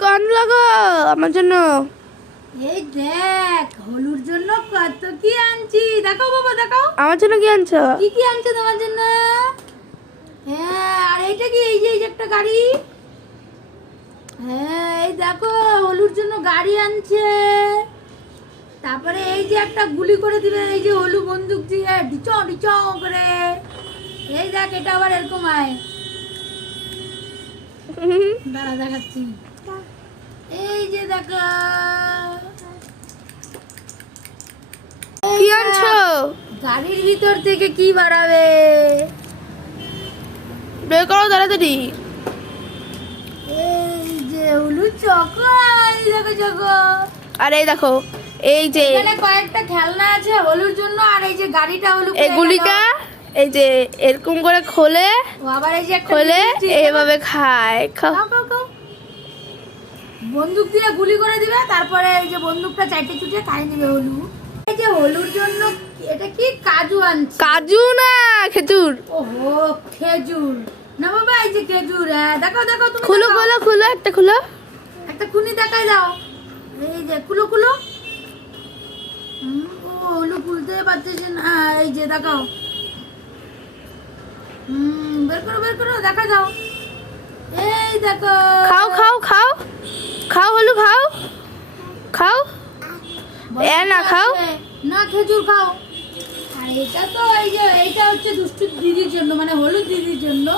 আনলো গো আমার জন্য? এই দেখ হলুর জন্য কত কি আনছি, দেখাও বাবা দেখাও। আমার জন্য কি আনছো? কি কি আনছো তোমার জন্য? হ্যাঁ, আর এইটা কি? এই যে একটা গাড়ি। হ্যাঁ, এই দেখো হলুর জন্য গাড়ি আনছে। তারপরে এই যে একটা গুলি করে দিবে, এই যে হলু বন্দুক দিয়ে ডিচ ডিচ করে। এই দেখ, এটা আবার এরকম হয়। দাঁড়া দেখাচ্ছি। এই যে দেখো, কি আনছো? গাড়ির ভিতর থেকে কি বাড়াবে? বের করো তাড়াতাড়ি। এই যে হলু চকো, এই দেখো চকো। আর এই দেখো, এই যে এখানে কয়েকটা খেলনা আছে হলুর জন্য। আর এই যে গাড়িটা হলু এই গুলিটা এই যে এরকম করে খোলে, ও আবার এই যে একটা খোলে মিষ্টি। এইভাবে খায়। খাও। খাও, খাও, খাও। বন্দুক দিয়ে গুলি করে দিবে, তারপরে এই যে বন্দুকটা চাইতে চুটে খাই নিবে হলু। এই যে হলুর জন্য এটা কি কাজু আনছে? কাজু না, খেজুর। ওহো, খেজুর না বাবা, এই যে খেজুর। হ্যাঁ, দেখো দেখো তুমি খুলো দেখাও। খুলো খুলো, একটা খুলো। একটা খুনি দেখাই দাও। এই যে খুলো খুলো। ও হলু খুলতে পারতেছে না। এই যে দেখাও। বের করো বের করো, দেখা দাও। এই দেখো। খাও খাও খাও, খাও হলু খাও, খাও। এ না খাও। না, খেজুর খাও। আর এটা তো এই যে এইটা হচ্ছে দুষ্টু দিদির জন্য, মানে হলুদ দিদির জন্য।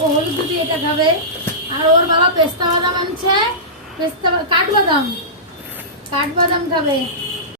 ও হলুদ দিদি এটা খাবে। আর ওর বাবা পেস্তা বাদাম আনছে, পেস্তা কাঠবাদাম, কাঠবাদাম খাবে।